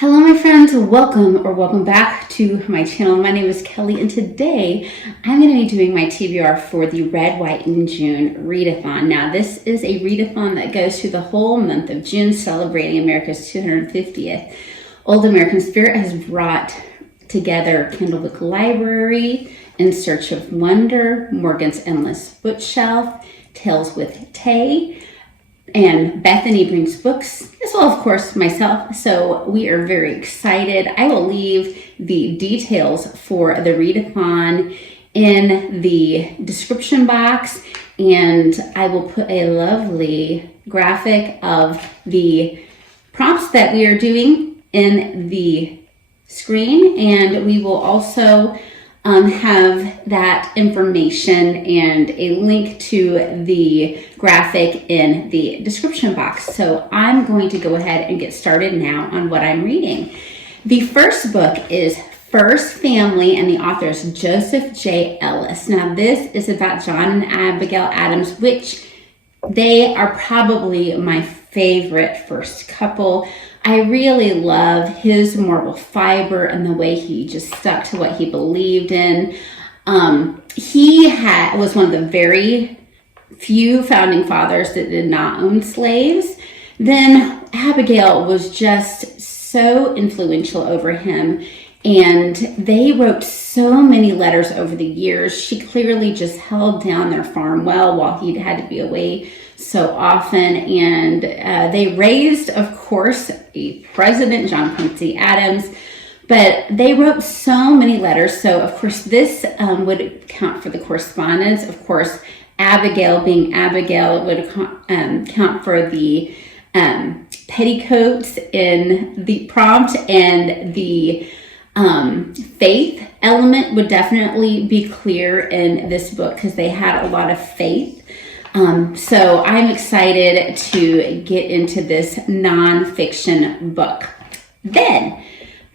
Hello my friends, welcome back to my channel. My name is Kelly and today I'm going to be doing my TBR for the Red, White, and June readathon. Now this is a readathon that goes through the whole month of June, celebrating America's 250th. Old American Spirit has brought together Kindle Book Library, In Search of Wonder, Morgan's Endless Bookshelf, Tales with Tay, and Bethany Brings Books, as well, of course, myself. So we are very excited. I will leave the details for the readathon in the description box, and I will put a lovely graphic of the prompts that we are doing in the screen, and we will also have that information and a link to the graphic in the description box. So I'm going to go ahead and get started now on what I'm reading. The first book is First Family, and the author is Joseph J. Ellis. Now this is about John and Abigail Adams, which they are probably my favorite first couple. I really love his moral fiber and the way he just stuck to what he believed in. He was one of the very few founding fathers that did not own slaves. Then Abigail was just so influential over him, and they wrote so many letters over the years. She clearly just held down their farm well while he had to be away so often, and they raised, of course, a president, John Quincy Adams, but they wrote so many letters. So of course this would count for the correspondence. Of course, Abigail being Abigail would count for the petticoats in the prompt, and the faith element would definitely be clear in this book because they had a lot of faith. So I'm excited to get into this nonfiction book. Then,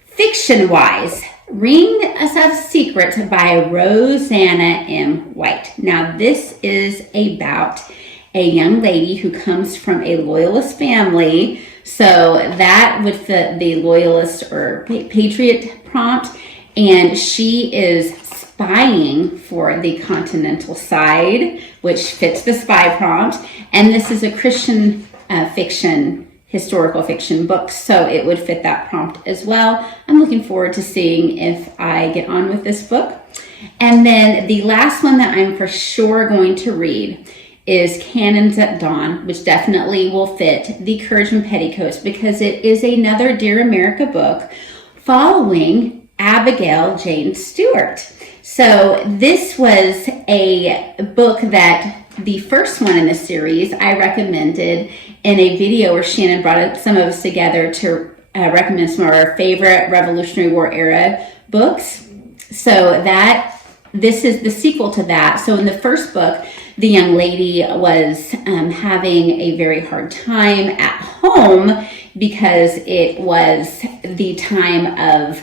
fiction-wise, Ring Us of Secrets by Rosanna M. White. Now this is about a young lady who comes from a loyalist family. So that would fit the loyalist or patriot prompt, and she is spying for the continental side, which fits the spy prompt. And this is a Christian fiction, historical fiction book, so it would fit that prompt as well. I'm looking forward to seeing if I get on with this book. And then the last one that I'm for sure going to read is Cannons at Dawn, which definitely will fit the Courage and Petticoats because it is another Dear America book following Abigail Jane Stewart. So this was a book that the first one in the series I recommended in a video where Shannon brought some of us together to recommend some of our favorite Revolutionary War era books. So this is the sequel to that. So in the first book, the young lady was having a very hard time at home because it was the time of,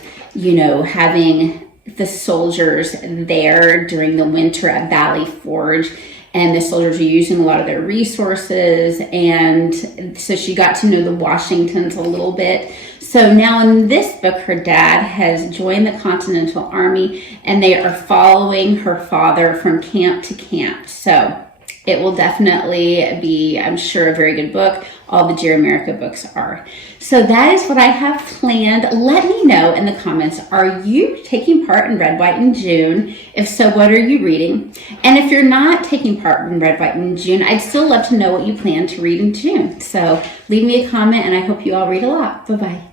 having the soldiers there during the winter at Valley Forge, and the soldiers were using a lot of their resources, and so she got to know the Washingtons a little bit. So now in this book, her dad has joined the Continental Army, and they are following her father from camp to camp. So it will definitely be, I'm sure, a very good book. All the Dear America books are. So that is what I have planned. Let me know in the comments, are you taking part in Red, White, and June? If so, what are you reading? And if you're not taking part in Red, White, and June, I'd still love to know what you plan to read in June. So leave me a comment, and I hope you all read a lot. Bye-bye.